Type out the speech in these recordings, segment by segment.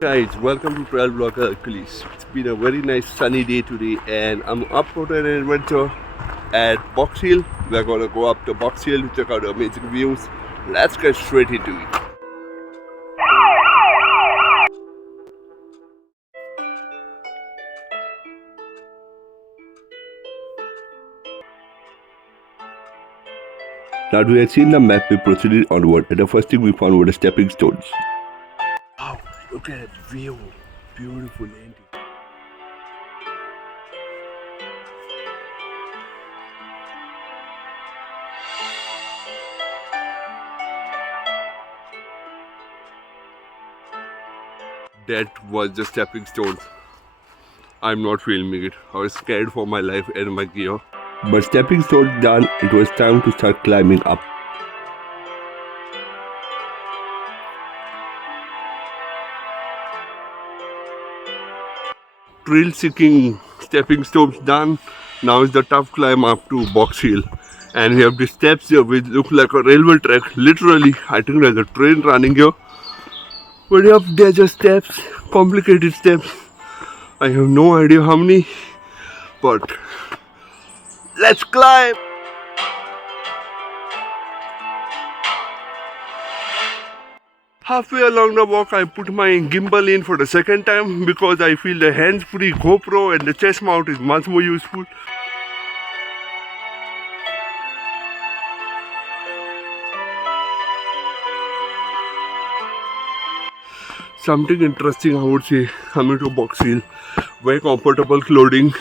Guys, welcome to Travel Vlogger Achilles. It's been a very nice sunny day today and I'm up on an adventure at Box Hill. We're gonna go up to Box Hill to check out the amazing views. Let's get straight into it. Now we had seen the map, we proceeded onward and the first thing we found were the stepping stones. Wow, look at that view. Beautiful ending. That was the stepping stone. I'm not filming it. I was scared for my life and my gear. But stepping stones done, it was time to start climbing up. Thrill seeking stepping stones done. Now is the tough climb up to Box Hill. And we have the steps here which look like a railway track. Literally, I think there's a train running here. But yep, they're just steps, complicated steps. I have no idea how many, but let's climb! Halfway along the walk, I put my gimbal in for the second time because I feel the hands-free GoPro and the chest mount is much more useful. Something interesting I would say coming to Box Hill, very comfortable clothing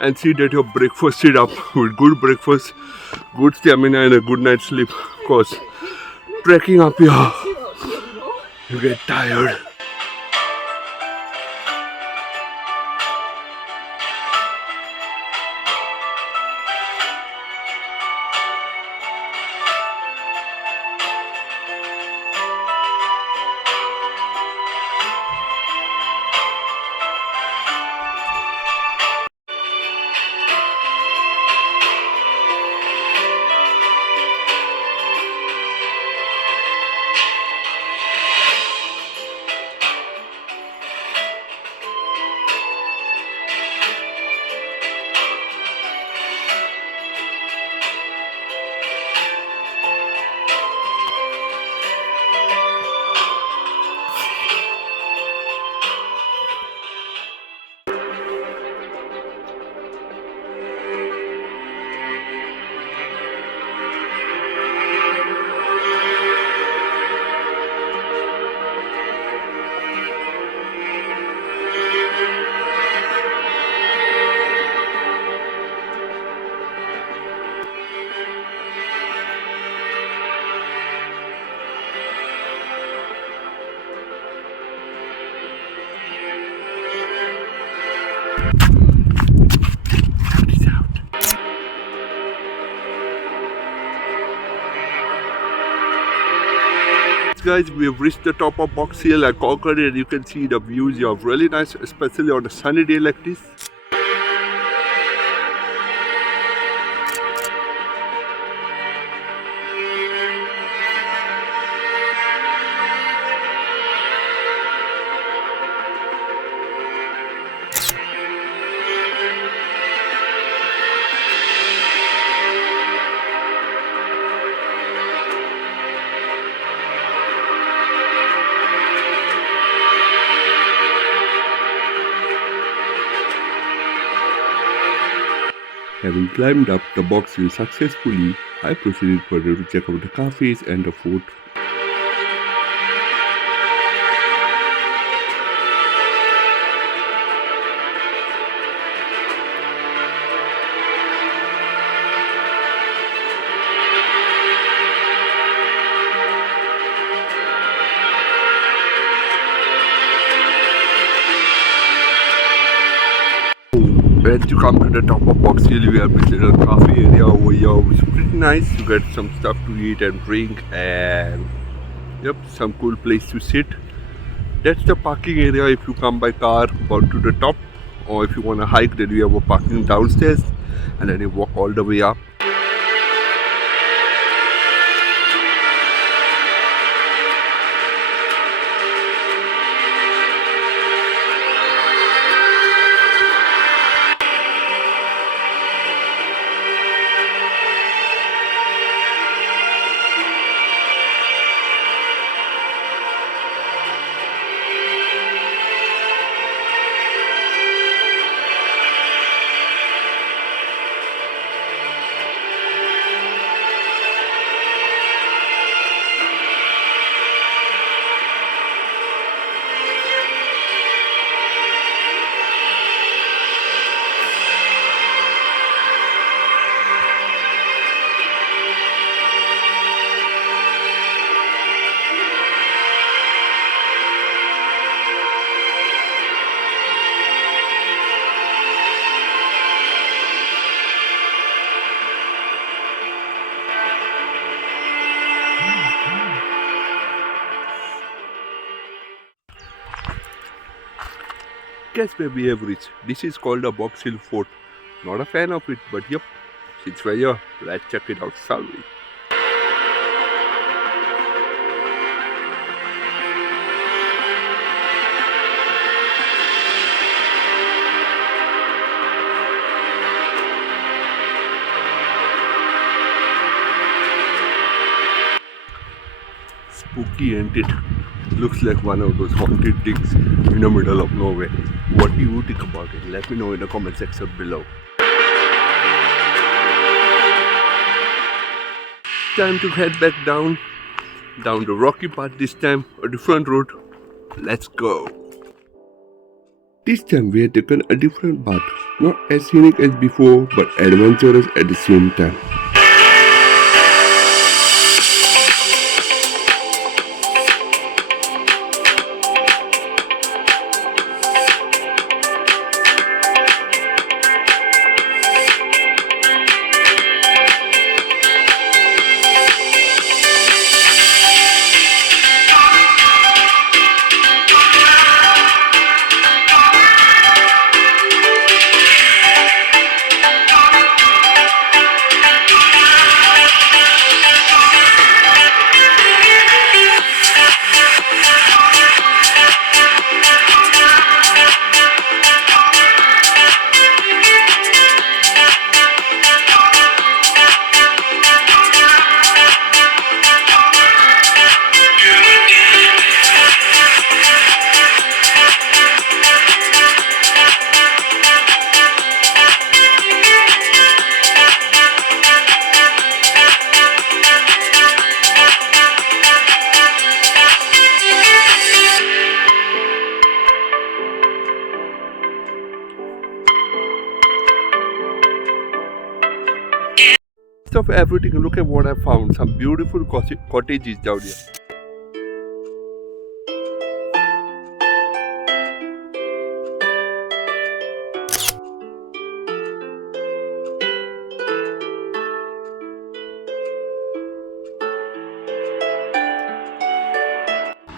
and see that your breakfast is up with good breakfast, good stamina and a good night's sleep because trekking up here, you get tired. Guys, we have reached the top of Box Hill. I conquered it and you can see the views here are really nice, especially on a sunny day like this. Having climbed up the Box Hill successfully, I proceeded further to check out the cafes and the fort. As you come to the top of Box Hill, we have this little cafe area over here, which is pretty nice. You get some stuff to eat and drink, and yep, some cool place to sit. That's the parking area if you come by car about to the top, or if you want to hike, then we have a parking downstairs, and then you walk all the way up. guess where we have reached? This is called a Box Hill Fort. Not a fan of it, but yep, since we're here, let's check it out, shall we? Spooky, ain't it? Looks like one of those haunted things in the middle of nowhere. What do you think about it? Let me know in the comment section below. Time to head back down the rocky path this time, a different route. Let's go. This time we have taken a different path, not as scenic as before, but adventurous at the same time. Of everything, look at what I found. Some beautiful cottages down here.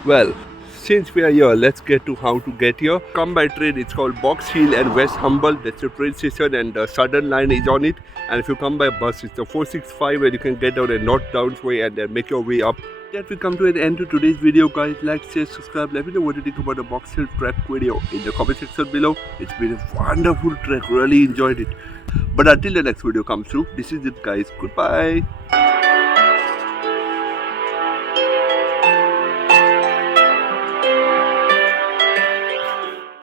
Well, since we are here, let's get to how to get here. Come by train, it's called Box Hill and West Humble. That's the train station and the Southern Line is on it. And if you come by bus, it's the 465 where you can get down and North Downs way and then make your way up. That we come to an end to today's video, guys. Like, share, subscribe. Let me know what you think about the Box Hill trek video in the comment section below. It's been a wonderful trek, really enjoyed it. But until the next video comes through, this is it, guys. Goodbye.